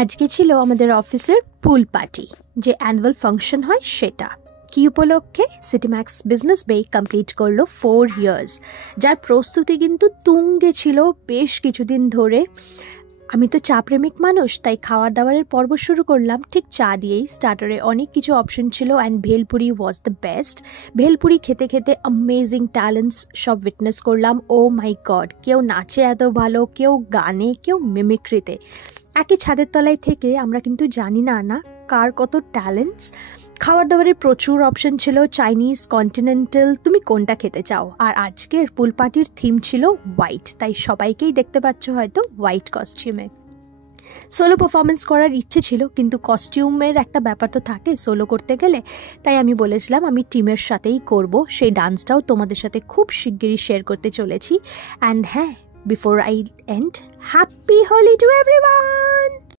আজকে ছিল আমাদের অফিসের পুল পার্টি, যে অ্যানুয়াল ফাংশন হয় সেটা। কি উপলক্ষে? সিটিম্যাক্স বিজনেস বে কমপ্লিট করলো 4 ইয়ার্স, যার প্রস্তুতি কিন্তু তুঙ্গে ছিল বেশ কিছুদিন ধরে। আমি তো চা প্রেমিক মানুষ, তাই খাওয়া দাওয়ারের পর্ব শুরু করলাম ঠিক চা দিয়েই। স্টার্টারে অনেক কিছু অপশন ছিল and bhelpuri was the best. Bhelpuri খেতে খেতে অ্যামেজিং ট্যালেন্টস সব উইটনেস করলাম। ও মাই গড, কেউ নাচে এত ভালো, কেউ গানে, কেউ মিমিক্রিতে। একই ছাদের তলায় থেকে আমরা কিন্তু জানি না কার কত ট্যালেন্টস। খাবার দাবারের প্রচুর অপশন ছিল, চাইনিজ, কন্টিনেন্টাল, তুমি কোনটা খেতে চাও। আর আজকের পুল পার্টির থিম ছিল হোয়াইট, তাই সবাইকেই দেখতে পাচ্ছ হয়তো হোয়াইট কস্টিউমে। সোলো পারফরমেন্স করার ইচ্ছে ছিল, কিন্তু কস্টিউমের একটা ব্যাপার তো থাকে সোলো করতে গেলে, তাই আমি বলেছিলাম আমি টিমের সাথেই করব। সেই ডান্সটাও তোমাদের সাথে খুব শিগগিরই শেয়ার করতে চলেছি। অ্যান্ড হ্যাঁ, before I end, happy Holi to everyone.